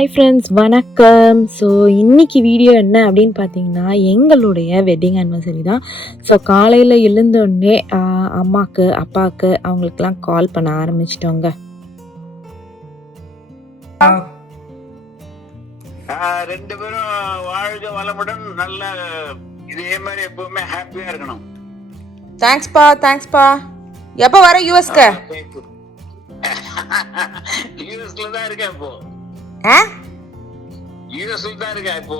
Hi friends, வணக்கம். So இன்றைக்கி video என்ன அப்படின்னு பார்த்தீங்கன்னா, எங்களுடைய வெட்டிங் ஆனிவர்சரி தான். ஸோ காலையில் எழுந்தோடனே அம்மாவுக்கு அப்பாவுக்கு அவங்களுக்கெல்லாம் கால் பண்ண ஆரம்பிச்சிட்டோங்க. ரெண்டு பேரும் வாழ்க வளமுடன், நல்ல இதே மாதிரி எப்பவுமே ஹாப்பியா இருக்கணும். தேங்க்ஸ்பா. எப்போ வர யூஎஸ்க்கு? யூஎஸ்ல தான் இருக்கேன் இப்போ. யூஎஸ்ல தான் இருக்கேன் இப்போ.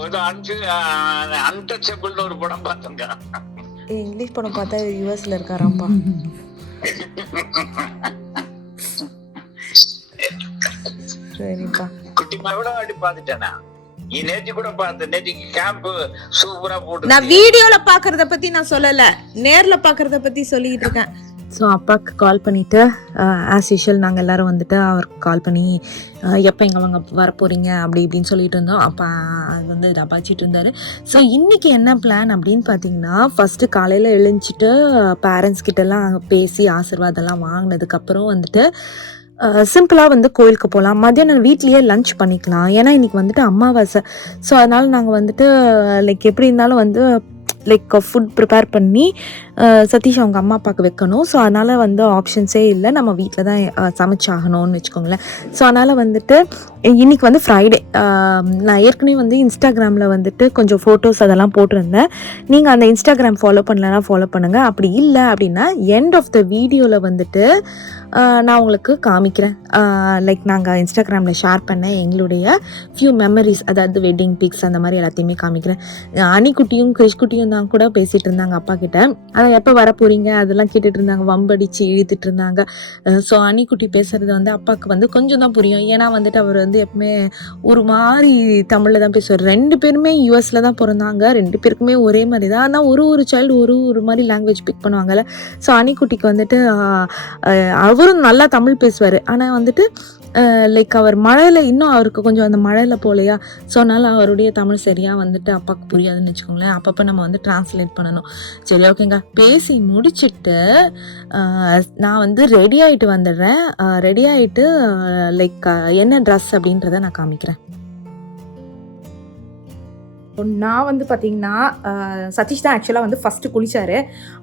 அன்டச்சபிள்னு ஒரு படம் பார்த்தேங்க. இங்கிலீஷ் படம் பார்த்தா யூஎஸ்ல இருக்காராம்பா. சரிப்பா. குட்டிமா கூட அப்படி பார்த்துட்டேனா? நேற்று கூட பார்த்தேன். நேற்றுக்கு கேம்ப் சூப்பரா போட்டு. நான் வீடியோல பாக்குறத பத்தி நான் சொல்லல, நேர்ல பாக்குறத பத்தி சொல்லிட்டு இருக்கேன். ஸோ அப்பாவுக்கு கால் பண்ணிவிட்டு ஆஸ் யூஷுவல் நாங்கள் எல்லோரும் வந்துட்டு அவருக்கு கால் பண்ணி எப்போ இங்கே அவங்க வர போகிறீங்க அப்படி இப்படின்னு சொல்லிட்டு இருந்தோம். அப்போ அது வந்து இதை பாய்ச்சிட்டு இருந்தார். ஸோ இன்றைக்கி என்ன பிளான் அப்படின்னு பார்த்தீங்கன்னா, ஃபஸ்ட்டு காலையில் எழுந்திரிச்சிட்டு பேரண்ட்ஸ் கிட்டலாம் பேசி ஆசீர்வாதம்லாம் வாங்கினதுக்கப்புறம் வந்துட்டு சிம்பிளாக வந்து கோயிலுக்கு போகலாம். மதியானம் வீட்லேயே லன்ச் பண்ணிக்கலாம். ஏன்னா இன்றைக்கி வந்துட்டு அமாவாசை. ஸோ அதனால் நாங்கள் வந்துட்டு லைக் எப்படி இருந்தாலும் வந்து லைக் ஃபுட் ப்ரிப்பேர் பண்ணி சதீஷ் அவங்க அம்மா அப்பாவுக்கு வைக்கணும். ஸோ அதனால் வந்து ஆப்ஷன்ஸே இல்லை, நம்ம வீட்டில் தான் சமைச்சாகணும்னு வச்சுக்கோங்களேன். ஸோ அதனால் வந்துட்டு இன்றைக்கி வந்து ஃப்ரைடே. நான் ஏற்கனவே வந்து இன்ஸ்டாகிராமில் வந்துட்டு கொஞ்சம் ஃபோட்டோஸ் அதெல்லாம் போட்டிருந்தேன். நீங்கள் அந்த இன்ஸ்டாகிராம் ஃபாலோ பண்ணலன்னா ஃபாலோ பண்ணுங்கள். அப்படி இல்லை அப்படின்னா எண்ட் ஆஃப் த வீடியோவில் வந்துட்டு நான் உங்களுக்கு காமிக்கிறேன். லைக் நாங்கள் இன்ஸ்டாகிராமில் ஷேர் பண்ண எங்களுடைய ஃபியூ மெமரிஸ், அதாவது வெட்டிங் பிக்ஸ் அந்த மாதிரி எல்லாத்தையுமே காமிக்கிறேன். அனிக்குட்டியும் கிறிஷ்குட்டியும் தான் கூட பேசிகிட்டு இருந்தாங்க அப்பா கிட்ட. ஆனால் எப்போ வர போகிறீங்க அதெல்லாம் கேட்டுட்டு இருந்தாங்க, வம்படிச்சு இழுத்துட்டு இருந்தாங்க. ஸோ அனிக்குட்டி பேசுகிறது வந்து அப்பாவுக்கு வந்து கொஞ்சம் தான் புரியும். ஏன்னா வந்துட்டு அவர் வந்து எப்பவுமே ஒரு மாதிரி தமிழில் தான் பேசுவார். ரெண்டு பேருமே யூஎஸில் தான் பிறந்தாங்க. ரெண்டு பேருக்குமே ஒரே மாதிரி தான். ஆனால் ஒரு சைல்டு ஒரு மாதிரி லாங்குவேஜ் பிக் பண்ணுவாங்கல்ல. ஸோ அனிக்குட்டிக்கு வந்துட்டு அவரும் நல்லா தமிழ் பேசுவார். ஆனால் வந்துட்டு லைக் அவர் மழையில் இன்னும் அவருக்கு கொஞ்சம் அந்த மழையில் போலையா. ஸோ அதனால் அவருடைய தமிழ் சரியாக வந்துட்டு அப்பாவுக்கு புரியாதுன்னு வச்சுக்கோங்களேன். அப்பப்போ நம்ம வந்து டிரான்ஸ்லேட் பண்ணணும். சரி, ஓகேங்க. பேசி முடிச்சுட்டு நான் வந்து ரெடி ஆகிட்டு வந்துடுறேன். ரெடி ஆகிட்டு லைக் என்ன ட்ரெஸ் அப்படின்றத நான் காமிக்கிறேன். நான் வந்து பார்த்தீங்கன்னா சதீஷ் தான் ஆக்சுவலாக வந்து ஃபஸ்ட்டு குளிச்சார்.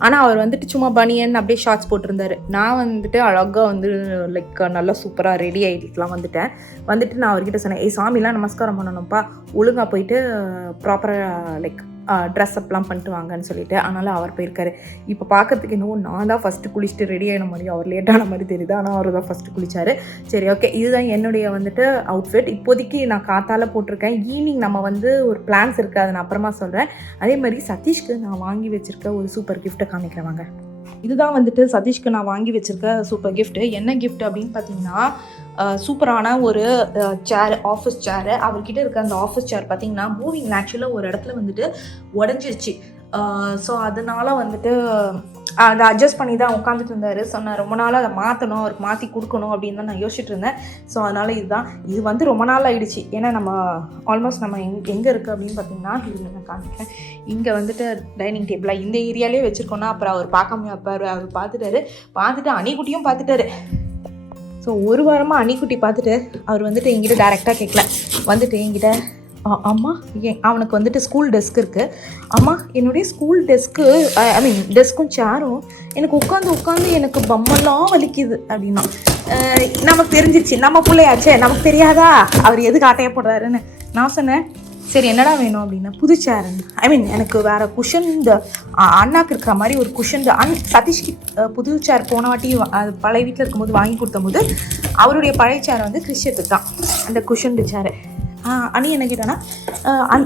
ஆனால் அவர் வந்துட்டு சும்மா பனியன் அப்படியே ஷார்ட்ஸ் போட்டிருந்தார். நான் வந்துட்டு அழகாக வந்து லைக் நல்லா சூப்பராக ரெடி ஆகிட்டுலாம் வந்துட்டு நான் அவர்கிட்ட சொன்னேன், சாமிலாம் நமஸ்காரம் பண்ணணும்ப்பா, ஒழுங்காக போயிட்டு ப்ராப்பராக லைக் ட்ரெஸ் அப்லாம் பண்ணிட்டு வாங்கன்னு சொல்லிட்டு. அதனால் அவர் போயிருக்காரு. இப்போ பார்க்கறதுக்கு என்னவோ நான் தான் ஃபஸ்ட்டு குளிச்சுட்டு ரெடி ஆகின மாதிரி, அவர் லேட்டான மாதிரி தெரியுது. ஆனால் அவர் தான் ஃபஸ்ட்டு குளிச்சார். சரி, ஓகே. இதுதான் என்னுடைய வந்துட்டு அவுட்ஃபிட். இப்போதைக்கு நான் காத்தால் போட்டிருக்கேன். ஈவினிங் நம்ம வந்து ஒரு பிளான்ஸ் இருக்குது, அதை நான் அப்புறமா சொல்கிறேன். அதே மாதிரி சதீஷ்க்கு நான் வாங்கி வச்சுருக்க ஒரு சூப்பர் கிஃப்ட்டை காமிக்கிறேன் வாங்க. இதுதான் வந்துட்டு சதீஷ்க்கு நான் வாங்கி வச்சுருக்க சூப்பர் கிஃப்ட்டு. என்ன கிஃப்ட் அப்படின்னு பார்த்தீங்கன்னா, சூப்பரான ஒரு சேர், ஆஃபீஸ் சேரு. அவர்கிட்ட இருக்க அந்த ஆஃபீஸ் சேர் பார்த்தீங்கன்னா மூவிங் ஆக்சுவலாக ஒரு இடத்துல வந்துட்டு உடஞ்சிருச்சு. ஸோ அதனால் வந்துட்டு அதை அட்ஜஸ்ட் பண்ணி தான் உட்காந்துட்டு இருந்தார். ஸோ நான் ரொம்ப நாளாக அதை மாற்றணும், அவருக்கு மாற்றி கொடுக்கணும் அப்படின்னு தான் நான் யோசிச்சுட்டு இருந்தேன். ஸோ அதனால் இது வந்து ரொம்ப நாள் ஆகிடுச்சு. ஏன்னா நம்ம ஆல்மோஸ்ட் நம்ம எங்கே இருக்குது அப்படின்னு பார்த்தீங்கன்னா, இது நான் காமிக்கிறேன். இங்கே வந்துட்டு டைனிங் டேபிளாக இந்த ஏரியாலே வச்சுருக்கோன்னா அப்புறம் அவர் பார்க்காம அவர் பார்த்துட்டு அணிக்குட்டியும் பார்த்துட்டாரு. ஸோ ஒரு வாரமாக அணிக்குட்டி பார்த்துட்டு அவர் வந்துட்டு என்கிட்ட டைரெக்டாக கேட்கல. வந்துட்டு என்கிட்ட, அம்மா அவனுக்கு வந்துட்டு ஸ்கூல் டெஸ்க் இருக்குது, அம்மா என்னுடைய ஸ்கூல் டெஸ்க்கு டெஸ்க்கும் சேரும் எனக்கு உட்காந்து எனக்கு பம்மெல்லாம் வலிக்குது அப்படின்னா. நமக்கு தெரிஞ்சிச்சு, நம்ம பிள்ளையாச்சே, நமக்கு தெரியாதா அவர் எதுக்கு ஆட்டையை போடுறாருன்னு. நான் சொன்னேன், சரி என்னடா வேணும் அப்படின்னா, புது சேர், எனக்கு வேறு குஷன், இந்த அண்ணாக்கு இருக்கிற மாதிரி ஒரு குஷன். சதீஷ்க்கு புது சேர் போன வாட்டி பழைய வீட்டில் இருக்கும்போது வாங்கி கொடுத்தம்போது அவருடைய பழைய சேரை வந்து கிறிஸ்டியத்துக்கு தான் அந்த குஷன் சேரு. அண்ணி என்ன கேட்டானா,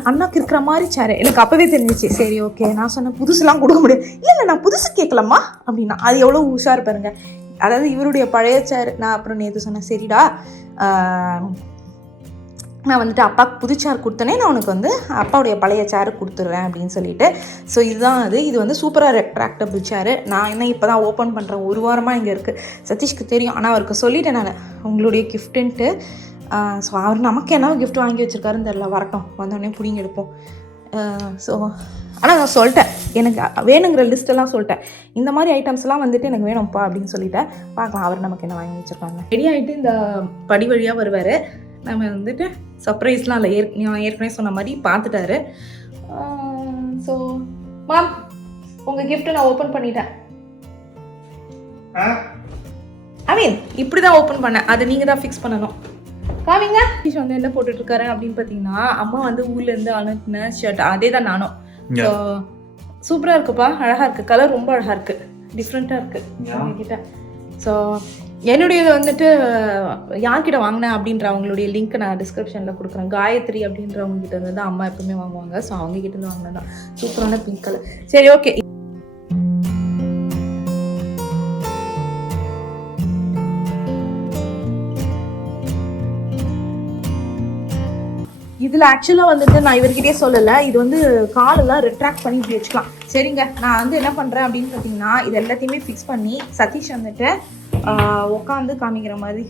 அண்ணாக்கு இருக்கிற மாதிரி சேரு. எனக்கு அப்போவே தெரிஞ்சிச்சு. சரி, ஓகே. நான் சொன்னேன், புதுசுலாம் கொடுக்க முடியாது. இல்லை நான் புதுசு கேட்கலாமா அப்படின்னா. அது எவ்வளோ உஷார் பாருங்க. அதாவது இவருடைய பழைய சேர். நான் அப்புறம் நேற்று சொன்னேன், சரிடா நான் வந்துட்டு அப்பாவுக்கு புது சேர் கொடுத்தனே, நான் உனக்கு வந்து அப்பாவுடைய பழைய சேரு கொடுத்துட்றேன் அப்படின்னு சொல்லிட்டு. ஸோ இதுதான் இது வந்து சூப்பராக ரெட்ராக்டபிள் சேரு. நான் என்ன இப்போ தான் ஓப்பன் பண்ணுறேன், ஒரு வாரமாக இங்கே இருக்குது. சதீஷ்க்கு தெரியும், ஆனால் அவருக்கு சொல்லிட்டேன் நான் உங்களுடைய கிஃப்ட்டுன்ட்டு. ஸோ அவர் நமக்கு என்ன கிஃப்ட் வாங்கி வச்சுருக்காருன்னு தெரில, வரட்டும், வந்தோடனே பிடிங்கி எடுப்போம். ஸோ ஆனால் நான் சொல்லிட்டேன், எனக்கு வேணுங்கிற லிஸ்ட்டெல்லாம் சொல்லிட்டேன். இந்த மாதிரி ஐட்டம்ஸ்லாம் வந்துட்டு எனக்கு வேணும்ப்பா அப்படின்னு சொல்லிட்டேன். பார்க்கலாம் அவர் நமக்கு என்ன வாங்கி வச்சுருக்காங்க. ரெடி ஆகிட்டு இந்த படி வழியாக வருவார். நம்ம வந்துட்டு சர்ப்ரைஸ்லாம் இல்லை, நான் ஏற்கனவே சொன்ன மாதிரி பார்த்துட்டாரு. ஸோ மேம் உங்கள் கிஃப்ட்டை நான் ஓப்பன் பண்ணிட்டேன். ஐ மீன் இப்படி தான் ஓப்பன் பண்ணேன், அதை நீங்கள் தான் ஃபிக்ஸ் பண்ணணும். காமிங்க. வந்து என்ன போட்டுட்ருக்காரு அப்படின்னு பார்த்தீங்கன்னா, அம்மா வந்து ஊர்லேருந்து அனுப்பின ஷர்ட் அதே தான் நானும். ஸோ சூப்பராக இருக்குப்பா, அழகாக இருக்குது, கலர் ரொம்ப அழகாக இருக்குது, டிஃப்ரெண்ட்டாக இருக்குது எங்ககிட்ட. ஸோ என்னுடையது வந்துட்டு யார்கிட்ட வாங்கினேன் அப்படின்ற அவங்களுடைய லிங்க் நான் டிஸ்கிரிப்ஷனில் கொடுக்குறேன். காயத்ரி அப்படின்றவங்ககிட்ட இருந்து தான் அம்மா எப்பவுமே வாங்குவாங்க. ஸோ அவங்ககிட்ட இருந்து வாங்கினது தான். சூப்பரான பிங்க் கலர். சரி ஓகே. இதில் ஆக்சுவலாக வந்துட்டு நான் இவர்கிட்டயே சொல்லலை, இது வந்து காலெல்லாம் ரிட்ராக்ட் பண்ணி இப்படி வச்சுக்கலாம். சரிங்க, நான் வந்து என்ன பண்ணுறேன் அப்படின்னு பார்த்தீங்கன்னா, இது எல்லாத்தையுமே ஃபிக்ஸ் பண்ணி சதீஷ் வந்துட்டு உட்காந்து காமிக்கிற மாதிரி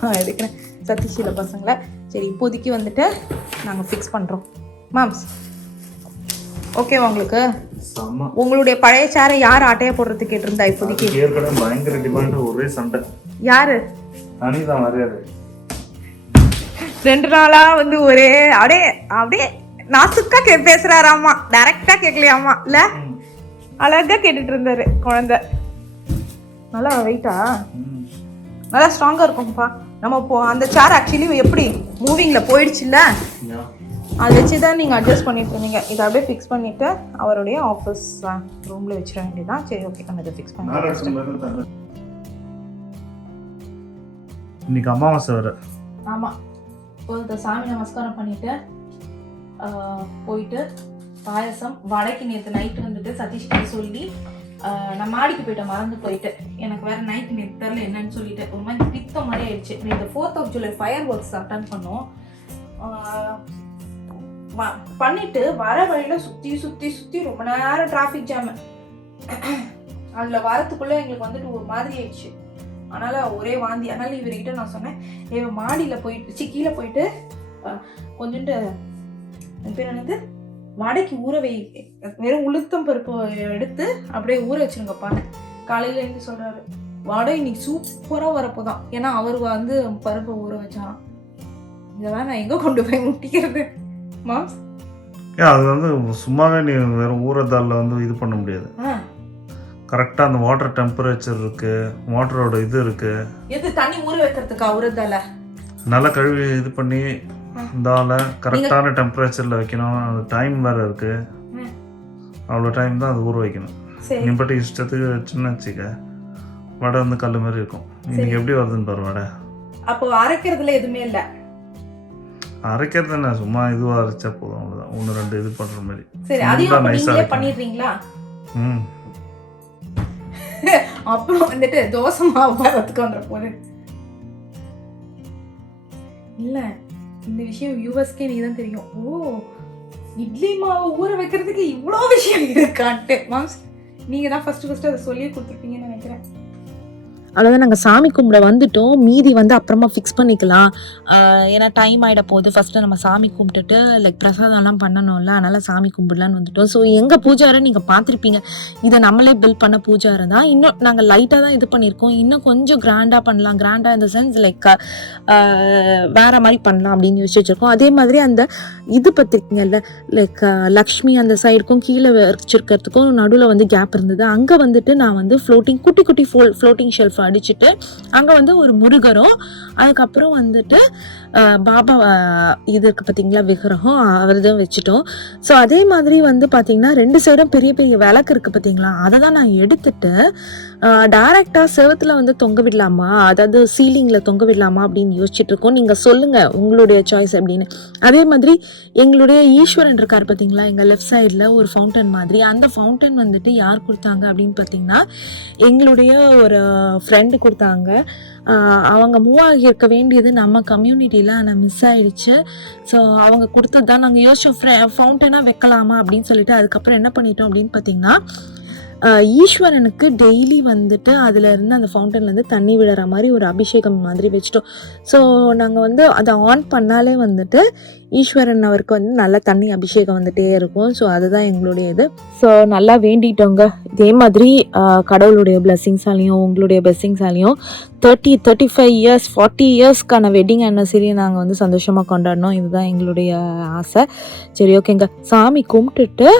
நான் எடுக்கிறேன் சதீஷில் பசங்களை. சரி இப்போதைக்கு வந்துட்டு நாங்கள் ஃபிக்ஸ் பண்ணுறோம். மேம்ஸ் ஓகேவா உங்களுக்கு? உங்களுடைய பழைய சேரை யார் ஆட்டையா போடுறதுக்கு கேட்டிருந்தா? இப்போதைக்கு ஏற்கனவே பயங்கர டிமாண்ட், ஒரே சண்டை. யாரு? அனிதான் வரையாது. 2 நாளா வந்து ஒரே அப்படியே நாசுக்கா பேசுறாராமா, டைரக்டா கேட்கலையாமா. இல்ல அழகா கேட்டுட்டு இருந்தாரு குழந்தை. நல்லா வெயிட்டா, நல்லா ஸ்ட்ராங்கா இருக்கும்ப்பா. நம்ம அந்த சேர் ஆக்சுவலி எப்படி மூவிங்ல போயிடுச்சுல்ல, அதை வச்சு தான் நீங்கள் அட்ஜஸ்ட் பண்ணிட்டு இருந்தீங்க. இதை அப்படியே ஃபிக்ஸ் பண்ணிவிட்டு அவருடைய ஆஃபீஸ் ரூமில் வச்சிட வேண்டியதான். சரி ஓகே, நம்ம இதை ஃபிக்ஸ் பண்ணி. இன்னைக்கு அமாவாசை வர. ஆமாம், இப்போ சாமி நமஸ்காரம் பண்ணிவிட்டு போயிட்டு பாயசம் வடைக்கு நேற்று நைட்டு வந்துட்டு சதீஷ் கிட்ட சொல்லி நான் மாடிக்கு போயிட்டேன், மறந்து போயிட்டு. எனக்கு வேறு நைட்டு நேற்று தெரில என்னன்னு சொல்லிட்டு ஒரு மாதிரி பித்த மாதிரி ஆயிடுச்சு. இந்த 4th of July fire works attend பண்ணோம். பண்ணிட்டு வர வழியில சுற்றி சுற்றி சுற்றி ரொம்ப நேரம் டிராஃபிக் ஜாமு. அதில் வரத்துக்குள்ளே எங்களுக்கு வந்துட்டு ஒரு மாதிரி ஆயிடுச்சு. அதனால் ஒரே வாந்தி. அதனால் இவர்கிட்ட நான் சொன்னேன், மாடியில் போயிட்டு கீழே போயிட்டு கொஞ்சோண்டு பேர் என்னது வடைக்கு ஊற வை, வெறும் உளுத்தம் பருப்பு எடுத்து அப்படியே ஊற வச்சுருங்கப்பான்னு காலையில் இருந்து சொல்கிறாரு. வடை இன்னைக்கு சூப்பராக வரப்போதான், ஏன்னா அவர் வந்து பருப்பை ஊற வச்சாராம். இதெல்லாம் நான் எங்கே கொண்டு போய் முட்டிக்கிறது மாம்ஸ்? அது வந்து சும்மாவே நீ வெறும் ஊறதால வந்து இது பண்ண முடியாது. கரெக்டாக அந்த வாட்டர் டெம்பரேச்சர் இருக்கு, வாட்டரோட இது இருக்கு. எது தண்ணி ஊற வைக்கிறதுக்கா ஊறதால? நல்லா கழுவி இது பண்ணி தால கரெக்டான டெம்பரேச்சரில் வைக்கணும். அந்த டைம் வேறு இருக்கு, அவ்வளோ டைம் தான் அது ஊற வைக்கணும். நீ பட்டு இஷ்டத்துக்கு வச்சுன்னு வச்சுக்க, வடை வந்து கல் மாதிரி இருக்கும். இன்னைக்கு எப்படி வருதுன்னு பாரு வடை. அப்போ அரைக்கிறதுல எதுவுமே இல்லை? அரைக்கிறது என்ன, சும்மா இதுவாக அரைச்சா போதும், அவ்வளோதான். 1-2 இது பண்ணுற மாதிரி. சரி, அதையும் நீங்களே பண்ணிடுறீங்களா? அப்புறம் வந்துட்டு தோசை மாவு வரத்துக்கு வந்துட போது. இல்லை, இந்த விஷயம் வியூவர்ஸ்க்கே நீ தான் தெரியும். ஓ, இட்லி மாவு ஊற வைக்கிறதுக்கு இவ்வளோ விஷயம் இருக்கான்ட்டு. மாம்ஸ் நீங்கள் தான் ஃபஸ்ட்டு அதை சொல்லியே கொடுத்துருப்பீங்கன்னு நினைக்கிறேன். அவ்வளோதான், நாங்கள் சாமி கும்பிட வந்துட்டோம். மீதி வந்து அப்புறமா ஃபிக்ஸ் பண்ணிக்கலாம், ஏன்னா டைம் ஆகிட போகுது. ஃபஸ்ட்டு நம்ம சாமி கும்பிட்டுட்டு லைக் பிரசாதம்லாம் பண்ணணும்ல, அதனால் சாமி கும்பிடலான்னு வந்துட்டோம். ஸோ எங்கள் பூஜாரை நீங்கள் பார்த்துருப்பீங்க, இதை நம்மளே பில்ட் பண்ண பூஜாரை தான். இன்னும் நாங்கள் லைட்டாக தான் இது பண்ணியிருக்கோம், இன்னும் கொஞ்சம் கிராண்டாக பண்ணலாம். கிராண்டாக இந்த சென்ஸ் லைக் வேறு மாதிரி பண்ணலாம் அப்படின்னு யோசிச்சு வச்சுருக்கோம். அதே மாதிரி அந்த இது பார்த்துருக்கீங்கல்ல, லைக் லக்ஷ்மி அந்த சைடுக்கும் கீழே வச்சிருக்கிறதுக்கும் நடுவில் வந்து கேப் இருந்தது. அங்கே வந்துட்டு நான் வந்து குட்டி குட்டி ஃப்ளோட்டிங் ஷெல்ஃப் அடிச்சுட்டு அங்கே வந்து ஒரு முருகரும், அதுக்கப்புறம் வந்துட்டு பாபா இது இருக்குது பார்த்தீங்களா விக்கிரகம், அவர்தான் வச்சுட்டோம். ஸோ அதே மாதிரி வந்து பார்த்தீங்கன்னா 2 சைடும் பெரிய பெரிய விளக்கு இருக்குது பார்த்தீங்களா, அதை தான் நான் எடுத்துட்டு டைரெக்டாக செவத்தில் வந்து தொங்க விடலாமா, அதாவது சீலிங்கில் தொங்க விடலாமா அப்படின்னு யோசிச்சுட்டு இருக்கோம். நீங்கள் சொல்லுங்கள் உங்களுடைய சாய்ஸ் அப்படின்னு. அதே மாதிரி எங்களுடைய ஈஸ்வரன் இருக்கார் பார்த்தீங்களா, எங்கள் லெஃப்ட் சைடில் ஒரு ஃபவுண்டன் மாதிரி. அந்த ஃபவுண்டன் வந்துட்டு யார் கொடுத்தாங்க அப்படின்னு பார்த்தீங்கன்னா எங்களுடைய ஒரு ஃப்ரெண்டு கொடுத்தாங்க. அவங்க மூவ் ஆகியிருக்க வேண்டியது நம்ம கம்யூனிட்டியில், ஆனால் மிஸ் ஆகிடுச்சு. ஸோ அவங்க கொடுத்தது தான் நாங்கள் யோசிச்சோம், ஃபவுண்டனாக வைக்கலாமா அப்படின்னு சொல்லிட்டு. அதுக்கப்புறம் என்ன பண்ணிட்டோம் அப்படின்னு பார்த்தீங்கன்னா ஈஸ்வரனுக்கு டெய்லி வந்துட்டு அதுலேருந்து அந்த ஃபவுண்டன்லேருந்து தண்ணி விடுற மாதிரி ஒரு அபிஷேகம் மாதிரி வச்சிட்டோம். ஸோ நாங்கள் வந்து அதை ஆன் பண்ணாலே வந்துட்டு ஈஸ்வரன் அவருக்கு வந்து நல்ல தண்ணி அபிஷேகம் வந்துட்டே இருக்கும். ஸோ அதுதான் எங்களுடைய இது. ஸோ நல்லா வேண்டிட்டோங்க. இதே மாதிரி கடவுளுடைய பிளெஸ்ஸிங்ஸாலையும் உங்களுடைய பிளெஸ்ஸிங்ஸாலையும் 35 இயர்ஸ் 40 இயர்ஸ்க்கான வெட்டிங் ஆனிவர்சரியை நாங்கள் வந்து சந்தோஷமாக கொண்டாடினோம். இதுதான் எங்களுடைய ஆசை. சரி ஓகேங்க, சாமி கும்பிட்டுட்டு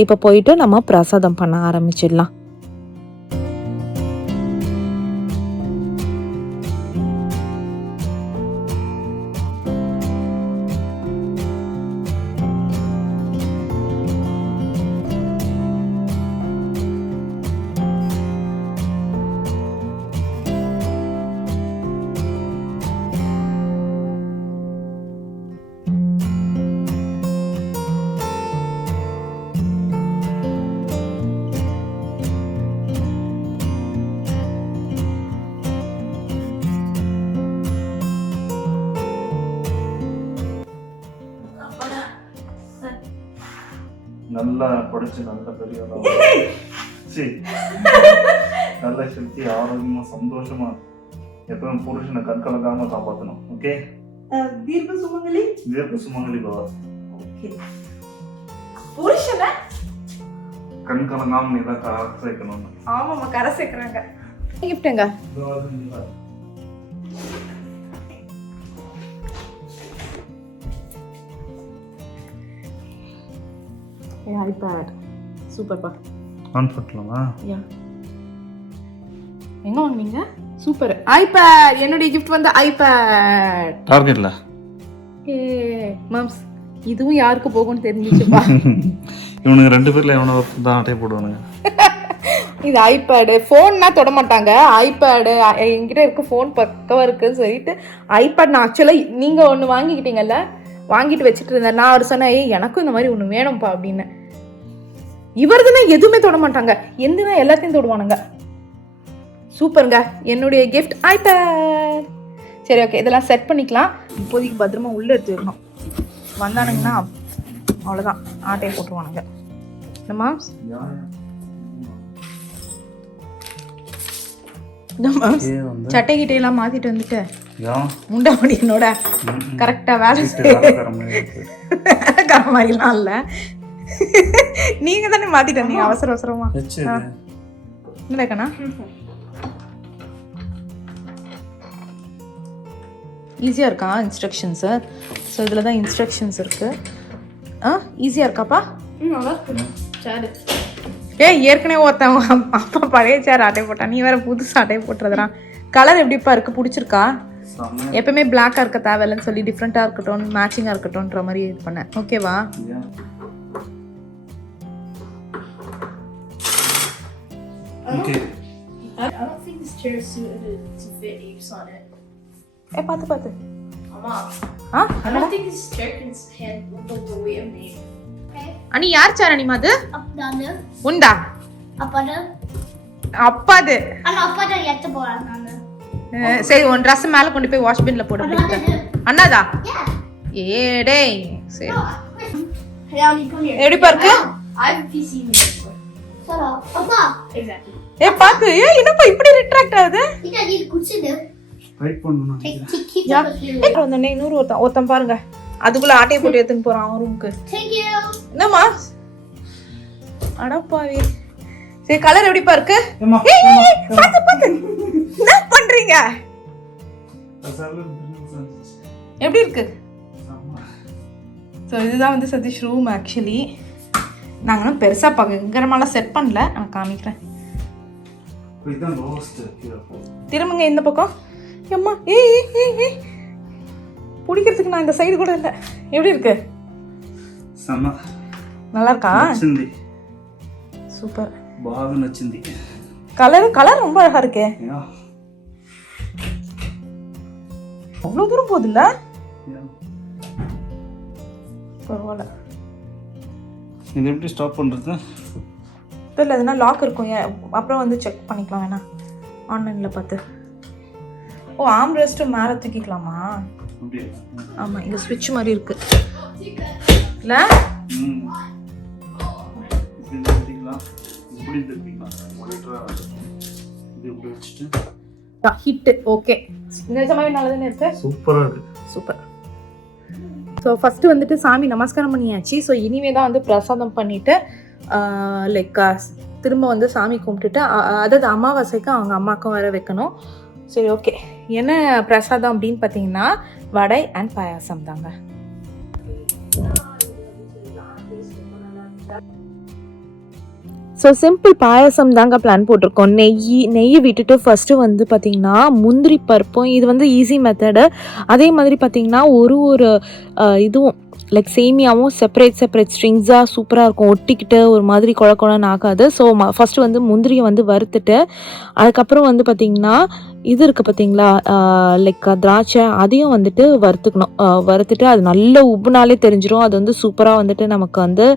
இப்போ போயிட்டு நம்ம பிரசாதம் பண்ண ஆரம்பிச்சிடலாம். நல்லா படிச்சு நல்ல பெரிய நல்ல சக்தி ஆரோக்கியமா சந்தோஷமா எப்பவும் புருஷனை கண் கலக்காம காப்பாற்றணும். ஓகே, தீர்க்க சுமங்கலி தீர்க்க சுமங்கலி பவா. புருஷனை கண் கலங்காம நீ தான் கரை சேர்க்கணும். ஆமாம்மா, கரை சேர்க்குறாங்க. கிஃப்ட்டுங்க. ஐபேட் சூப்பர்ப்பா. ஆன் பண்ணலாமா? யா, எங்க வாங்குனீங்க? Super iPad. என்னுடைய கிஃப்ட் வந்து ஐபேட். டார்கெட்ல ஏ மாம்ஸ், இதுவும் யாருக்கு போகும்னு தெரிஞ்சிச்சுப்பா. இவனுங்க 2 பேர்ல எவனோ தான் அட்டை போடுவானுங்க. இது ஐபேடு. ஃபோன்னா தொட மாட்டாங்க. ஐபேடு என்கிட்ட இருக்க ஃபோன் பக்கவா இருக்குன்னு சொல்லிட்டு ஐபேட். நான் ஆக்சுவலாக நீங்கள் ஒன்று வாங்கிக்கிட்டீங்கல்ல, வாங்கிட்டு வச்சுட்டு இருந்தேன். நான் அவர் சொன்னேன், எனக்கும் இந்த மாதிரி ஒன்று வேணும்ப்பா அப்படின்னு. இவர்துன்னா எதுவுமே தொட மாட்டாங்க, எந்துனா எல்லாத்தையும் தொடுவானுங்க. சூப்பருங்க, என்னுடைய கிஃப்ட் ஐபேட். சரி ஓகே, இதெல்லாம் செட் பண்ணிக்கலாம். இப்போதைக்கு பத்திரமா உள்ளே எடுத்து வைக்கணும். வந்தானுங்கன்னா அவ்வளோதான், ஆட்டையை போட்டுருவானுங்க. நம்ம சட்டை கிட்டையெல்லாம் மாற்றிட்டு வந்துட்டு முண்டாமணி என்னோட கரெக்டாக வேலை வேலைக்கார மாதிரிலாம் இல்லை. நீங்கள் தானே மாற்றிட்டு வந்தீங்க அவசர அவசரமா. இல்லைக்கண்ணா, ஈஸியாக இருக்கா இன்ஸ்ட்ரக்ஷன்ஸு? ஸோ இதில் தான் இன்ஸ்ட்ரக்ஷன்ஸ் இருக்குது. ஈஸியாக இருக்காப்பா? ஏற்கனவே ஒருத்தன் அப்பா பழைய சேர் ஆட்டை போட்டான், நீ வேற புதுசு ஆட்டை போட்டுறதுறான். கலர் எப்படிப்பா இருக்கு? பிடிச்சிருக்கா? எப்பவுமே பிளாக்காக இருக்க தேவையில்லைன்னு சொல்லி டிஃப்ரெண்ட்டாக இருக்கட்டும், மேட்சிங்காக இருக்கட்டும்ன்ற மாதிரி இது பண்ணேன். ஓகேவா? பார்த்து அனி யார் சேர் அனிமா? அது உண்டா? அப்பாது. சரி, உன் ட்ரெஸ் மேல கொண்டு போய் வாஷ் பின்ல போடு. அண்ணாதா? ஏடே சரி. எப்படிப்பா இருக்கு? பாத்து. என்னப்பா இப்படி ரிட்ராக்ட் ஆகுது? ஒருத்தன் பாருங்க, அதுக்குள்ள ஆட்டையை போட்டு எடுத்துன்னு போறான் அவன் ரூமுக்கு. என்னம்மா? அடப்பாவி. சரி, கலர் எப்படிப்பா இருக்கு? பாத்து பாத்து. என்ன பண்றீங்க? எப்படி இருக்கு? ஸோ இதுதான் வந்து சதீஷ் ரூம். ஆக்சுவலி நாங்களும் பெருசா பயங்கரமாலாம் செட் பண்ணல, நான் காமிக்கிறேன். திரும்புங்க இந்த பக்கம். அம்மா பிடிக்கிறதுக்கு நான் இந்த சைடு கூட இல்லை. எப்படி இருக்கு? நல்லா இருக்கா? சூப்பர். கலர் ரொம்ப அழகா இருக்கே. அவ்வளவு தூரம் போகுது இல்ல? பரவாயில்ல. இது எப்படி ஸ்டாப் பண்றது? தெரியல, எதுனா லாக் இருக்கும். அப்புறம் வந்து செக் பண்ணிக்கலாம் வேணா ஆன்லைன்ல பார்த்து. ஓ, ஆர்ம் ரெஸ்ட் மேலே தூக்கிக்கலாமா? ஆமா, இங்க ஸ்விட்ச் மாதிரி இருக்கு இல்ல? இப்படி திருப்பிக்கலாம் மானிட்டராக இது இப்படி வச்சுட்டு ஹிட்டு ஓகே நிஜமாவே நல்லதானே இருக்கு சூப்பராக இருக்குது. சூப்பர். ஸோ ஃபஸ்ட்டு வந்துட்டு சாமி நமஸ்காரம் பண்ணியாச்சு. ஸோ இனிமே தான் வந்து பிரசாதம் பண்ணிவிட்டு லைக் திரும்ப வந்து சாமி கும்பிட்டுட்டு அதாவது அமாவாசைக்கு அவங்க அம்மாவுக்கும் வர வைக்கணும். சரி ஓகே, என்ன பிரசாதம் அப்படின்னு பார்த்தீங்கன்னா வடை அண்ட் பாயாசம் தாங்க. ஸோ சிம்பிள் பாயசம் தாங்க பிளான் போட்டிருக்கோம். நெய் விட்டுட்டு ஃபஸ்ட்டு வந்து பார்த்திங்கன்னா முந்திரி பருப்பும், இது வந்து ஈஸி மெத்தடு. அதே மாதிரி பார்த்திங்கன்னா ஒரு இதுவும் லைக் சேமியாவும் செப்பரேட் ஸ்ட்ரிங்ஸாக சூப்பராக இருக்கும், ஒட்டிக்கிட்டு ஒரு மாதிரி குழக்குழன்னு ஆகாது. ஸோ ஃபஸ்ட்டு வந்து முந்திரியை வந்து வறுத்துட்டு அதுக்கப்புறம் வந்து பார்த்திங்கன்னா இது இருக்குது பார்த்திங்களா லைக் திராட்சை, அதையும் வந்துட்டு வறுத்துக்கணும். வறுத்துட்டு அது நல்ல உப்புனாலே தெரிஞ்சிடும் அது வந்து சூப்பராக வந்துட்டு நமக்கு வந்து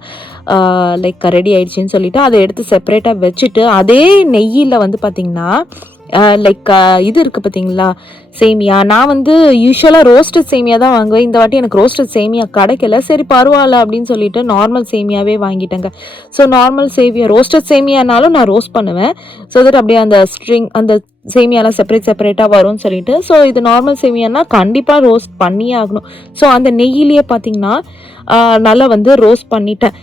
லைக் ரெடி ஆயிடுச்சுன்னு சொல்லிட்டு அதை எடுத்து செப்பரேட்டாக வச்சுட்டு அதே நெய்யில் வந்து பார்த்திங்கன்னா லைக் இது இருக்குது பார்த்தீங்களா சேமியா. நான் வந்து யூஸ்வலாக ரோஸ்டட் சேமியா தான் வாங்குவேன். இந்த வாட்டி எனக்கு ரோஸ்டட் சேமியா கிடைக்கல. சரி பரவாயில்ல அப்படின்னு சொல்லிட்டு நார்மல் சேமியாவே வாங்கிட்டேங்க. ஸோ நார்மல் சேமியா ரோஸ்டட் சேமியானாலும் நான் ரோஸ்ட் பண்ணுவேன். ஸோ தட் அப்படியே அந்த அந்த சேமியாலாம் செப்பரேட்டாக வரும்னு சொல்லிட்டு. ஸோ இது நார்மல் சேமியானா கண்டிப்பாக ரோஸ்ட் பண்ணியே ஆகணும். ஸோ அந்த நெய்யிலேயே பார்த்திங்கன்னா நல்லா வந்து ரோஸ்ட் பண்ணிட்டேன்.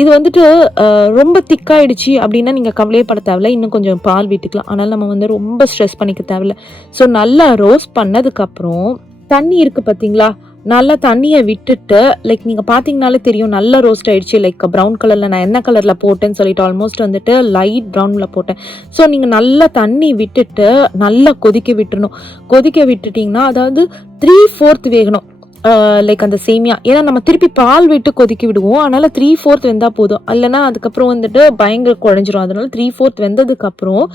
இது வந்துட்டு ரொம்ப திக்காயிடுச்சு அப்படின்னா நீங்கள் கவலையே பட தேவையில்ல, இன்னும் கொஞ்சம் பால் விட்டுக்கலாம். ஆனால் நம்ம வந்து ரொம்ப ஸ்ட்ரெஸ் பண்ணிக்க தேவையில்ல. ஸோ நல்லா ரோஸ்ட் பண்ணதுக்கப்புறம் தண்ணி இருக்குது பார்த்தீங்களா, நல்லா தண்ணியை விட்டுட்டு லைக் நீங்கள் பார்த்தீங்கனாலே தெரியும் நல்லா ரோஸ்ட் ஆகிடுச்சு. லைக் ப்ரௌன் கலரில் நான் என்ன கலரில் போட்டேன்னு சொல்லிட்டு ஆல்மோஸ்ட் வந்துட்டு லைட் ப்ரௌனில் போட்டேன். ஸோ நீங்கள் நல்லா தண்ணி விட்டுட்டு நல்லா கொதிக்க விட்டுறணும். கொதிக்க விட்டுட்டிங்கன்னா அதாவது 3/4 வேகணும் லைக் அந்த சேமியா. ஏன்னா நம்ம திருப்பி பால் விட்டு கொதிக்க விடுவோம், அதனால் 3/4 வெந்தால் போதும். இல்லைன்னா அதுக்கப்புறம் வந்துட்டு பயங்கர குழஞ்சிரும். அதனால 3/4 வெந்ததுக்கப்புறம்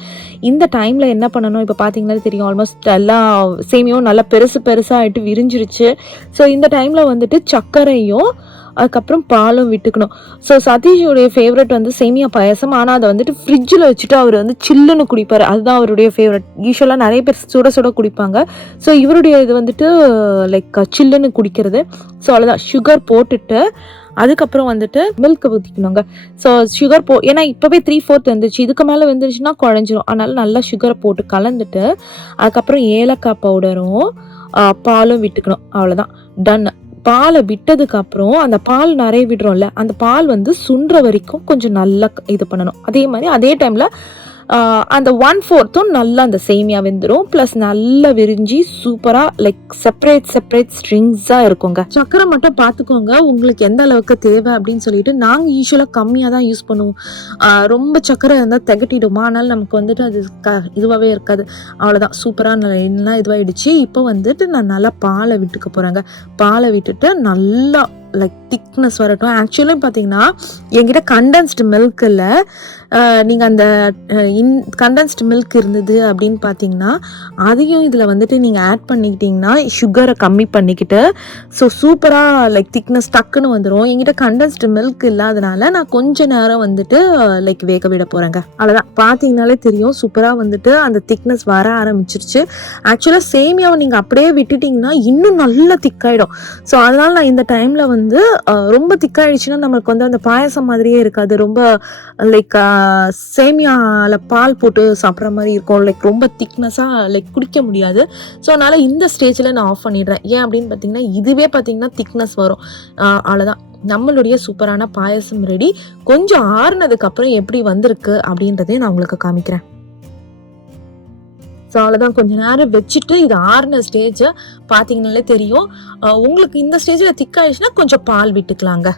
இந்த டைமில் என்ன பண்ணணும், இப்போ பார்த்தீங்கன்னா தெரியும் ஆல்மோஸ்ட் எல்லாம் சேமியாவும் நல்லா பெருசாக ஆகிட்டு விரிஞ்சிருச்சு. ஸோ இந்த டைமில் வந்துட்டு சர்க்கரையும் அதுக்கப்புறம் பாலும் விட்டுக்கணும். ஸோ சதீஷோடைய ஃபேவரட் வந்து சேமியா பாயசம். ஆனால் அதை வந்துட்டு ஃப்ரிட்ஜில் வச்சுட்டு அவர் வந்து சில்லுன்னு குடிப்பார், அதுதான் அவருடைய ஃபேவரட். யூஸ்வலாக நிறைய பேர் சுட குடிப்பாங்க. ஸோ இவருடைய இது வந்துட்டு லைக் சில்லுன்னு குடிக்கிறது. ஸோ அவ்வளோதான், சுகர் போட்டுட்டு அதுக்கப்புறம் வந்துட்டு மில்க் ஊற்றிக்கணுங்க. ஸோ சுகர் ஏன்னா இப்போவே 3/4 வந்துருச்சு, இதுக்கு மேலே வந்துருச்சுன்னா குழஞ்சிரும். அதனால நல்லா சுகரை போட்டு கலந்துட்டு அதுக்கப்புறம் ஏலக்காய் பவுடரும் பாலும் விட்டுக்கணும். அவ்வளோதான், டன். பாலை விட்டதுக்கப்புறம் அந்த பால் நிறைய விடுறோம்ல, அந்த பால் வந்து சுண்டுற வரைக்கும் கொஞ்சம் நல்லா இது பண்ணணும். அதே மாதிரி அதே டைமில் அந்த 1/4 நல்லா அந்த சேமியா வெந்துடும். ப்ளஸ் நல்லா விரிஞ்சி சூப்பராக லைக் செப்பரேட் ஸ்ட்ரிங்ஸாக இருக்குங்க. சக்கரை மட்டும் பார்த்துக்கோங்க உங்களுக்கு எந்த அளவுக்கு தேவை அப்படின்னு சொல்லிட்டு. நாங்கள் யூஸ்வலாக கம்மியாக தான் யூஸ் பண்ணுவோம். ரொம்ப சக்கரை இருந்தால் திகட்டிடுமா, அதனால் நமக்கு வந்துட்டு அது இதுவாகவே இருக்காது. அவ்வளோதான், சூப்பராக நல்லா இதுவாகிடுச்சு. இப்போ வந்துட்டு நான் நல்லா பாலை விட்டுக்க போகிறேங்க. பாலை விட்டுட்டு நல்லா லைக் திக்னஸ் வரட்டும். ஆக்சுவலி பார்த்தீங்கன்னா என்கிட்ட கண்டென்ஸ்டு மில்க் இல்லை. நீங்கள் அந்த கண்டென்ஸ்டு மில்க் இருந்தது அப்படின்னு பார்த்தீங்கன்னா அதையும் இதில் வந்துட்டு நீங்கள் ஆட் பண்ணிக்கிட்டிங்கன்னா சுகரை கம்மி பண்ணிக்கிட்டு ஸோ சூப்பராக லைக் திக்னஸ் டக்குன்னு வந்துடும். என்கிட்ட கண்டென்ஸ்டு மில்க் இல்லாதனால நான் கொஞ்ச நேரம் வந்துட்டு லைக் வேக விட போகிறேங்க. அவ்வளோதான், பார்த்தீங்கனாலே தெரியும் சூப்பராக வந்துட்டு அந்த திக்னஸ் வர ஆரம்பிச்சிருச்சு. ஆக்சுவலாக சேமியாவை நீங்கள் அப்படியே விட்டுட்டிங்கன்னா இன்னும் நல்லா திக்காயிடும். ஸோ அதனால் நான் இந்த டைமில் வந்து ரொம்ப திக்காயிடுச்சுன்னா நம்மளுக்கு வந்து அந்த பாயசம் மாதிரியே இருக்காது. ரொம்ப லைக் சேமியாவில் பால் போட்டு சாப்பிட்ற மாதிரி இருக்கும். லைக் ரொம்ப திக்னஸாக லைக் குடிக்க முடியாது. ஸோ அதனால் இந்த ஸ்டேஜில் நான் ஆஃப் பண்ணிடுறேன். ஏன் அப்படின்னு பார்த்தீங்கன்னா இதுவே பார்த்தீங்கன்னா திக்னஸ் வரும். அவ்வளோதான், நம்மளுடைய சூப்பரான பாயசம் ரெடி. கொஞ்சம் ஆறுனதுக்கப்புறம் எப்படி வந்திருக்கு அப்படின்றதையும் நான் உங்களுக்கு காமிக்கிறேன். ஸோ அவ்வளோதான், கொஞ்சம் நேரம் வச்சுட்டு இது ஆறுன ஸ்டேஜை பார்த்தீங்கன்னாலே தெரியும். உங்களுக்கு இந்த ஸ்டேஜில் திக்காயிடுச்சுன்னா கொஞ்சம் பால் விட்டுக்கலாங்க.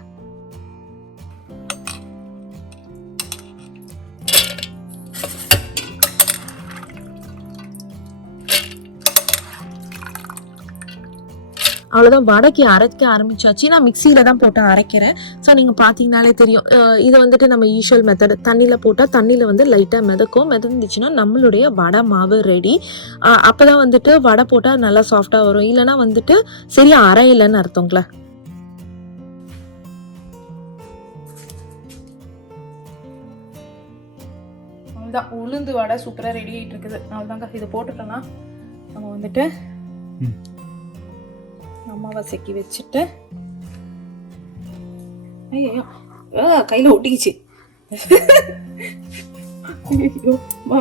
அவ்வளோதான், வடைக்கு அரைக்க ஆரம்பிச்சாச்சு. நான் மிக்சியில் தான் போட்டு அரைக்கிறேன். ஸோ நீங்கள் பார்த்தீங்கனாலே தெரியும். இது வந்துட்டு நம்ம யூஷுவல் மெத்தட், தண்ணியில் போட்டால் தண்ணியில் வந்து லைட்டாக மிதந்துச்சுன்னா நம்மளுடைய வடை மாவு ரெடி. அப்போ தான் வந்துட்டு வடை போட்டால் நல்லா சாஃப்டாக வரும். இல்லைனா வந்துட்டு சரியாக அரையில்லைன்னு அர்த்தங்களே. அவ்வளோதான், உளுந்து வடை சூப்பராக ரெடி ஆகிட்டு இருக்குது. அவ்வளோதாங்க, இதை போட்டுட்டோன்னா நம்ம வந்துட்டு அமாவாசைக்கு வச்சுட்டு ஐயோ கையில் ஒட்டிக்கிச்சு. ஐயோ மா,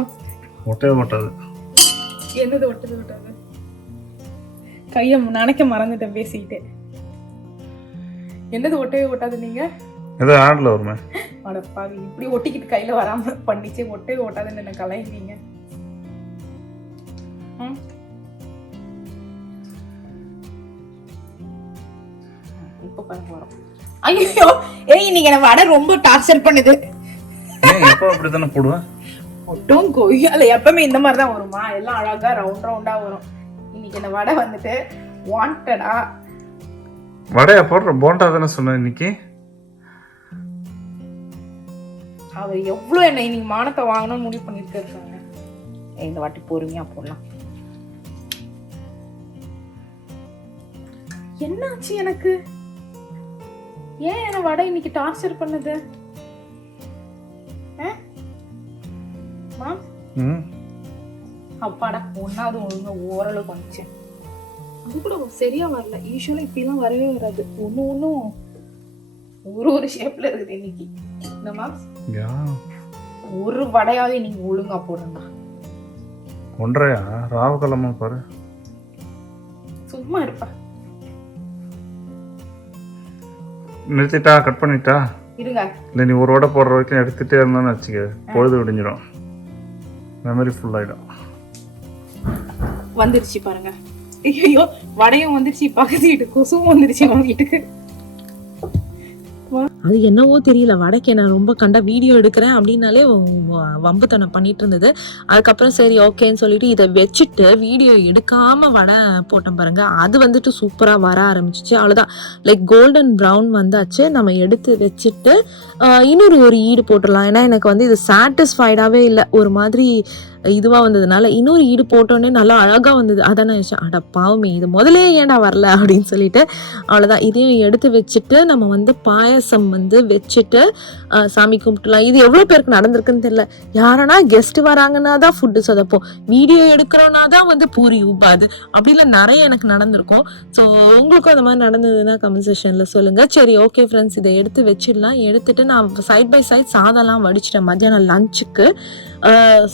ஒட்டவே ஒட்டாது. என்னது ஒட்டது ஒட்டாது? கையை நினைக்க மறந்துட்டேன் பேசிக்கிட்டே. என்னது ஒட்டவே ஒட்டாது நீங்க? ஏதோ ஆடில் வருமே. அடப்பாவி, இப்படி ஒட்டிக்கிட்டு கையில வராம பண்ணிச்சு ஒட்டவே ஒட்டாதுன்னு என்ன கலாய்க்கிறீங்க? இப்போ பண்ண போறோம். ஐயோ ஏய், நீங்க என்ன வடை ரொம்ப டார்ச்சர் பண்ணுது. எப்போ அப்படி தானே போடுவேன். ஒட்டும் கொய்யால எப்பவுமே இந்த மாதிரி தான் வருமா? எல்லாம் அழகா ரவுண்ட் ரவுண்டா வரும். இன்னைக்கு இந்த வடை வந்துட்டு வாண்டடா. வடையா போடுற? போண்டா தானே சொன்னேன் இன்னைக்கு. அவர் எவ்வளவு என்ன இன்னைக்கு மானத்தை வாங்கணும்னு முடிவு பண்ணிட்டு இருக்காங்க. இந்த வாட்டி பொறுமையா போடலாம். என்னாச்சு எனக்கு? ஏன் என்ன வடை இன்னைக்கு டார்ச்சர் பண்ணுது? அப்பாடா, ஒன்னாவது ஒழுங்கா ஓரளவு வந்துச்சேன். அது கூட சரியா வரல. யூஸ்வலா இப்படிலாம் வரவே வராது. ஒன்னும் ஒரு ஷேப்ல இருக்குது இன்னைக்கு. என்னமா ஒரு வடையாவே நீங்க ஒழுங்கா போடுங்க. ஒன்றையா ராவு கிழமை பாரு. சும்மா இருப்பா. நிறுத்திட்டா? கட் பண்ணிட்டா? இருங்க. இல்லை, நீ ஒரு வடை போடுற வரைக்கும் எடுத்துகிட்டே இருந்தோன்னு வச்சுக்க, பொழுது விடிஞ்சிடும், மெமரி ஃபுல் ஆகிடும். வந்துருச்சு பாருங்க. ஐயோ, வடையும் வந்துருச்சு, பக்கத்து வீட்டு கொசுவும் வந்துருச்சு நம்ம வீட்டுக்கு. அது என்னவோ தெரியல, வடக்கே நான் ரொம்ப கண்டா வீடியோ எடுக்கிறேன் அப்படின்னாலே வம்புத்தனை பண்ணிட்டு இருந்தது. அதுக்கப்புறம் சரி ஓகேன்னு சொல்லிட்டு இதை வச்சுட்டு வீடியோ எடுக்காம வடை போட்டோம் பாருங்க. அது வந்துட்டு சூப்பராக வர ஆரம்பிச்சிச்சு. அவ்வளோதான், லைக் கோல்டன் ப்ரௌன் வந்தாச்சு. நம்ம எடுத்து வச்சுட்டு இன்னொரு ஈடு போட்டுடலாம். ஏன்னா எனக்கு வந்து இது சாட்டிஸ்ஃபைடாகவே இல்லை, ஒரு மாதிரி இதுவாக வந்ததுனால இன்னொரு ஈடு போட்டோன்னே நல்லா அழகாக வந்தது. அதான் நான் யோசிச்சேன், அட பாவமே இது முதலே ஏன்டா வரல அப்படின்னு சொல்லிட்டு. அவ்வளோதான், இதையும் எடுத்து வச்சுட்டு நம்ம வந்து பாயசம் வந்து வச்சுட்டு சாமி கும்பிட்டுலாம். இது எவ்வளோ பேருக்கு நடந்திருக்குன்னு தெரியல. யாரனா கெஸ்ட் வராங்கன்னா தான் ஃபுட்டு சொதப்போம், வீடியோ எடுக்கிறோன்னா தான் வந்து பூரி உபாது, அப்படிலாம் நிறைய எனக்கு நடந்திருக்கும். ஸோ உங்களுக்கும் அந்த மாதிரி நடந்ததுன்னா கமெண்ட் செக்ஷனில் சொல்லுங்கள். சரி ஓகே ஃப்ரெண்ட்ஸ், இதை எடுத்து வச்சிடலாம். எடுத்துட்டு நான் சைட் பை சைட் சாதம்லாம் வடிச்சிட்டேன் மத்தியானம் லஞ்சுக்கு.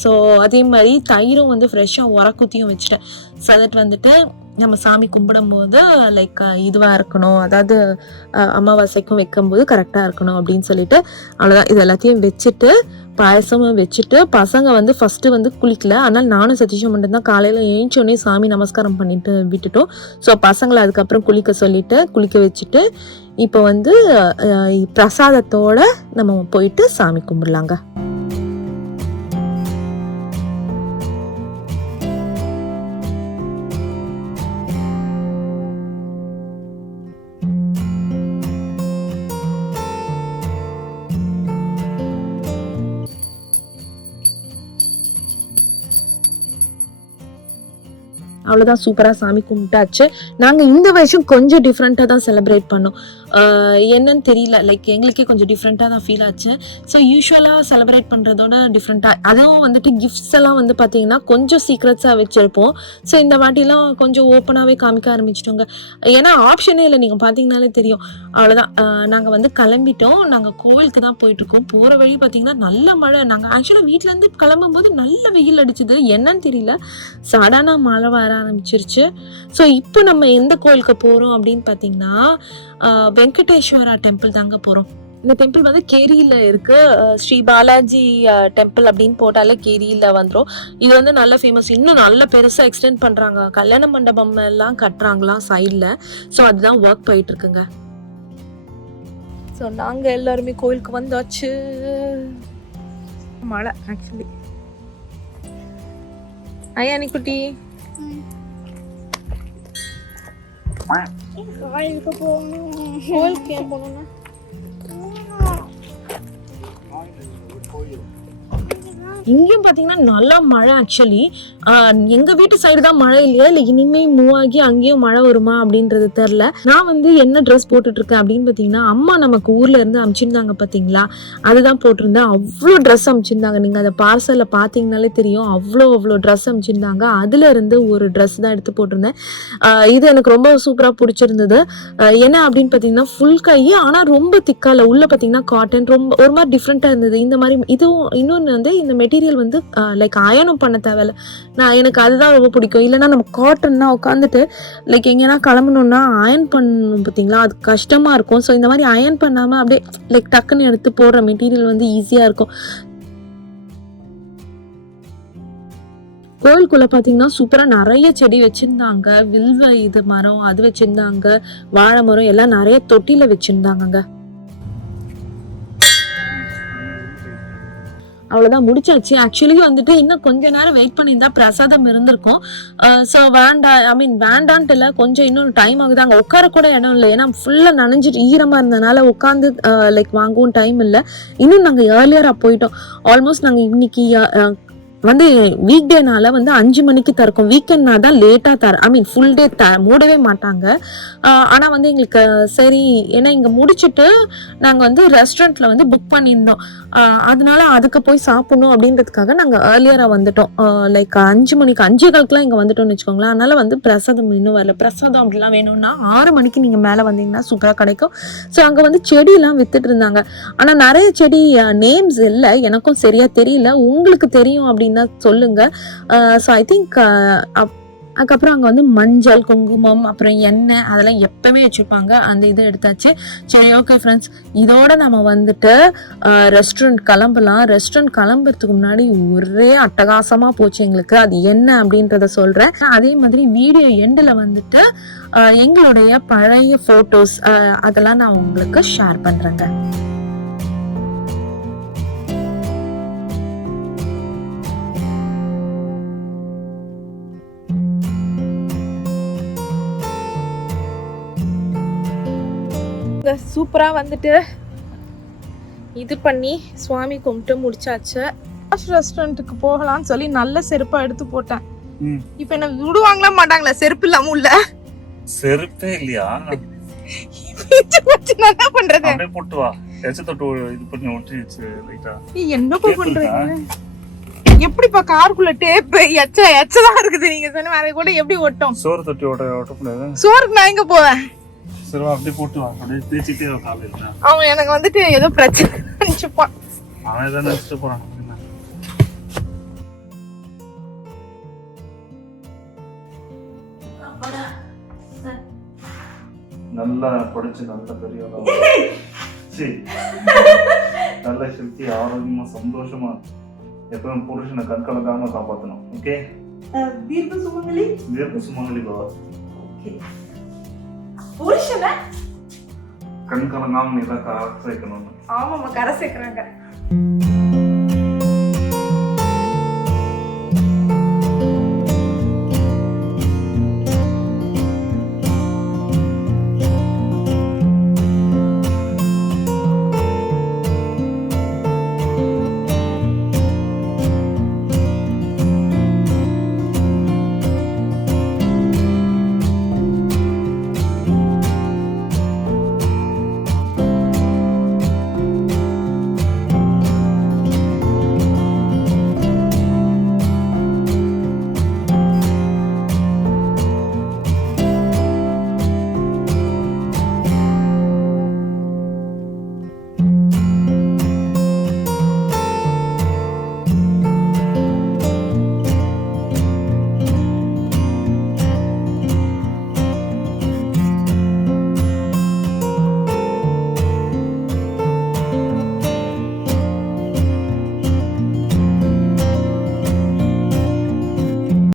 ஸோ அதே மாதிரி தயிரும் வந்து ஃப்ரெஷ்ஷாக உரக்குத்தியும் வச்சுட்டேன். ஸோ தட் வந்துட்டு நம்ம சாமி கும்பிடும் போது லைக் இதுவாக இருக்கணும், அதாவது அமாவாசைக்கும் வைக்கும்போது கரெக்டாக இருக்கணும் அப்படின்னு சொல்லிட்டு அவ்வளோதான். இது எல்லாத்தையும் வச்சுட்டு பாயசமும் வச்சுட்டு பசங்க வந்து ஃபஸ்ட்டு வந்து குளிக்கல. அதனால் நானும் சதீஷும் மட்டும்தான் காலையில் எழுந்தோடனே சாமி நமஸ்காரம் பண்ணிட்டு விட்டுட்டோம். ஸோ பசங்களை அதுக்கப்புறம் குளிக்க வச்சுட்டு இப்போ வந்து பிரசாதத்தோடு நம்ம போயிட்டு சாமி கும்பிடலாங்க. அவ்வளோதான், சூப்பராக சாமி கும்பிட்டாச்சு. நாங்கள் இந்த வருஷம் கொஞ்சம் டிஃப்ரெண்ட்டாக தான் செலிப்ரேட் பண்ணோம். என்னன்னு தெரியல, லைக் எங்களுக்கே கொஞ்சம் டிஃப்ரெண்ட்டாக தான் ஃபீல் ஆச்சு. ஸோ யூஸ்வலாக செலிப்ரேட் பண்ணுறதோட டிஃப்ரெண்ட்டாக, அதுவும் வந்துட்டு கிஃப்ட்ஸ் எல்லாம் வந்து பார்த்திங்கன்னா கொஞ்சம் சீக்ரெட்ஸாக வச்சுருப்போம். ஸோ இந்த வாட்டிலாம் கொஞ்சம் ஓப்பனாகவே காமிக்க ஆரம்பிச்சிட்டோங்க. ஏன்னா ஆப்ஷனே இல்லை, நீங்கள் பார்த்தீங்கனாலே தெரியும். அவ்வளோதான், நாங்கள் வந்து கிளம்பிட்டோம். நாங்கள் கோவிலுக்கு தான் போயிட்டுருக்கோம். போகிற வழி பார்த்திங்கன்னா நல்ல மழை. நாங்கள் ஆக்சுவலாக வீட்டிலேருந்து கிளம்பும்போது நல்ல வெயில் அடிச்சுது, என்னன்னு தெரியல, சடனாக மழை வர ஆரம்பிச்சிருச்சு. ஸோ இப்போ நம்ம எந்த கோயிலுக்கு போகிறோம் அப்படின்னு பார்த்தீங்கன்னா வெங்கடேஸ்வரா டெம்பிள் தாங்க போகிறோம். இந்த டெம்பிள் வந்து கேரியில் இருக்குது. ஸ்ரீ பாலாஜி டெம்பிள் அப்படின்னு போட்டாலே கேரியில் வந்துடும். இது வந்து நல்ல ஃபேமஸ், இன்னும் நல்ல பெருசாக எக்ஸ்டெண்ட் பண்ணுறாங்க, கல்யாண மண்டபம் எல்லாம் கட்டுறாங்களாம் சைடில். ஸோ அதுதான் ஒர்க் போயிட்டுருக்குங்க. ஸோ நாங்கள் எல்லாருமே கோயிலுக்கு வந்தாச்சு. மழை ஆக்சுவலி. ஐயா நீ குட்டி கோயிலுக்கு போகணும். கோயிலுக்கு ஏன் போகணும்னா இங்கேயும் பார்த்தீங்கன்னா நல்லா மழை. ஆக்சுவலி எங்கள் வீட்டு சைடு தான் மழை இல்லையா, இல்லை இனிமே மூவ் ஆகி அங்கேயும் மழை வருமா அப்படின்றது தெரில. நான் வந்து என்ன ட்ரெஸ் போட்டுட்ருக்கேன் அப்படின்னு பார்த்தீங்கன்னா, அம்மா நமக்கு ஊரில் இருந்து அனுப்பிச்சிருந்தாங்க பார்த்தீங்களா, அதுதான் போட்டிருந்தேன். அவ்வளோ ட்ரெஸ் அனுப்பிச்சிருந்தாங்க. நீங்கள் அதை பார்சலில் பார்த்தீங்கனாலே தெரியும். அவ்வளோ ட்ரெஸ் அனுப்பிச்சிருந்தாங்க. அதில் இருந்து ஒரு ட்ரெஸ் தான் எடுத்து போட்டிருந்தேன். இது எனக்கு ரொம்ப சூப்பராக பிடிச்சிருந்தது. என்ன அப்படின்னு பார்த்தீங்கன்னா, ஃபுல் கை, ஆனால் ரொம்ப திக்கால, உள்ளே பார்த்தீங்கன்னா காட்டன், ரொம்ப ஒரு மாதிரி டிஃப்ரெண்ட்டாக இருந்தது. இந்த மாதிரி இதுவும் இன்னொன்று வந்து இந்த மெட்டீரியல் வந்து லைக் அயனும் பண்ண தேவையில்ல. எனக்கு அதுதான் ரொம்ப பிடிக்கும். இல்லைனா நம்ம காட்டன்னா உட்காந்துட்டு லைக் எங்கேனா கிளம்பணுன்னா அயன் பண்ணணும் பார்த்தீங்களா, அது கஷ்டமாக இருக்கும். ஸோ இந்த மாதிரி அயன் பண்ணாமல் அப்படியே லைக் டக்குன்னு எடுத்து போடுற மெட்டீரியல் வந்து ஈஸியாக இருக்கும். கோயிலுக்குள்ள பார்த்தீங்கன்னா சூப்பராக நிறைய செடி வச்சுருந்தாங்க. வில்வ இது மரம் அது வச்சுருந்தாங்க, வாழை மரம் எல்லாம் நிறைய தொட்டியில் வச்சுருந்தாங்கங்க. அவ்வளோதான், முடிச்சாச்சு. ஆக்சுவலி வந்துட்டு இன்னும் கொஞ்ச நேரம் வெயிட் பண்ணியிருந்தா பிரசாதம் இருந்திருக்கும். ஸோ வேண்டான்ட்டு இல்லை, கொஞ்சம் இன்னும் டைம் ஆகுது. அங்கே உட்கார கூட இடம் இல்லை, ஏன்னா ஃபுல்லாக நனைஞ்சிட்டு ஈரமாக இருந்ததுனால உட்காந்து லைக் வாங்கவும் டைம் இல்லை. இன்னும் நாங்கள் ஏர்லியராக போயிட்டோம். ஆல்மோஸ்ட் நாங்கள் இன்னைக்கு வந்து வீக் டேனால வந்து 5 மணிக்கு திறக்கும். வீக்கெண்ட்னா தான் லேட்டாக ஃபுல் டே மூடவே மாட்டாங்க. ஆனால் வந்து எங்களுக்கு சரி, ஏன்னா இங்கே முடிச்சுட்டு நாங்கள் வந்து ரெஸ்டாரண்ட்டில் வந்து புக் பண்ணியிருந்தோம். அதனால அதுக்கு போய் சாப்பிடணும் அப்படின்றதுக்காக நாங்கள் ஏர்லியராக வந்துட்டோம். லைக் 5 மணிக்கு 5:15 இங்கே வந்துட்டோம்னு வச்சுக்கோங்களேன். அதனால வந்து பிரசாதம் இன்னும் வரல. பிரசாதம் அப்படிலாம் வேணும்னா 6 மணிக்கு நீங்கள் மேலே வந்தீங்கன்னா சூப்பராக கிடைக்கும். ஸோ அங்கே வந்து செடியெல்லாம் வித்துட்டு இருந்தாங்க. ஆனால் நிறைய செடி நேம்ஸ் இல்லை, எனக்கும் சரியாக தெரியல. உங்களுக்கு தெரியும் அப்படின்னா சொல்லுங்க. ஸோ ஐ திங்க் அதுக்கப்புறம் அங்கே வந்து மஞ்சள், குங்குமம், அப்புறம் எண்ணெய் அதெல்லாம் எப்பவுமே வச்சுருப்பாங்க. அந்த இது எடுத்தாச்சு. சரி, ஓகே ஃப்ரெண்ட்ஸ், இதோட நம்ம வந்துட்டு ரெஸ்டாரண்ட் கிளம்பலாம். ரெஸ்டாரண்ட் கிளம்புறதுக்கு முன்னாடி ஒரே அட்டகாசமாக போச்சு எங்களுக்கு. அது என்ன அப்படின்றத சொல்கிறேன். அதே மாதிரி வீடியோ எண்டில் வந்துட்டு எங்களுடைய பழைய ஃபோட்டோஸ் அதெல்லாம் நான் உங்களுக்கு ஷேர் பண்ணுறேங்க. சூப்பராக வந்துட்டு இது பண்ணி சுவாமி கும்பிட்டு முடிச்சாச்சு. ரெஸ்டாரண்ட்டுக்கு போகலான்னு சொல்லி நல்ல செருப்பாக எடுத்து போட்டேன். இப்போ என்ன விடுவாங்களா மாட்டாங்களா செருப்பு இல்லாம உள்ள? செருப்பே இல்லையா? என்ன பண்றது? அப்படியே போட்டு வா, எச்ச தொட்டு இது பண்ணி ஒட்டிச்சு லைட்டா. என்னப்பா பண்றீங்க? எப்படிப்பா காருக்குள்ள டேப் எச்சதான் இருக்குது. நீங்க சொன்ன அதை கூட எப்படி ஒட்டும்? சோறு தொட்டி ஓட்ட முடியாது. சோறுக்கு நான் எங்க போவேன்? சரி, அப்படியே போட்டு வா, அப்படியே தேய்ச்சிட்டே காலையில. அவன் எனக்கு வந்துட்டு ஏதோ பிரச்சனை நினைச்சுப்பான். அவன் எதாவது நினைச்சிட்டு போறான். நல்லா படிச்சு நல்ல பெரிய நல்ல சக்தி, ஆரோக்கியமா, சந்தோஷமா எப்பவும் புருஷனை கண்கலக்காம காப்பாற்றணும். ஓகே? தீர்க்க சுமங்கலி. தீர்க்க சுமங்கலி பாவா. புருஷனை கண்கலங்காம நீ தான் கரை சேர்க்கணும். ஆமாம்மா, கரை சேர்க்கிறாங்க.